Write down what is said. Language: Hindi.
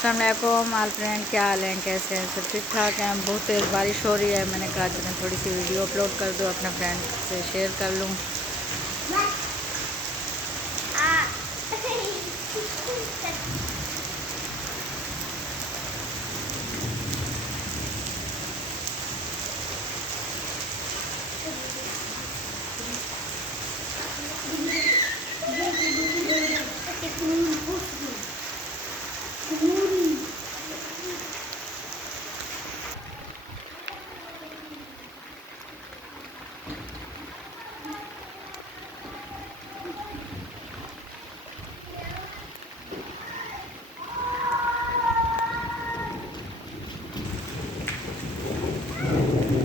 अस्सलाम वालेकुम ऑल फ्रेंड, क्या हाल हैं, कैसे हैं, सब ठीक ठाक हैं। बहुत तेज़ बारिश हो रही है। मैंने कहा चलें थोड़ी सी वीडियो अपलोड कर दूँ, अपने फ्रेंड से शेयर कर लूँ।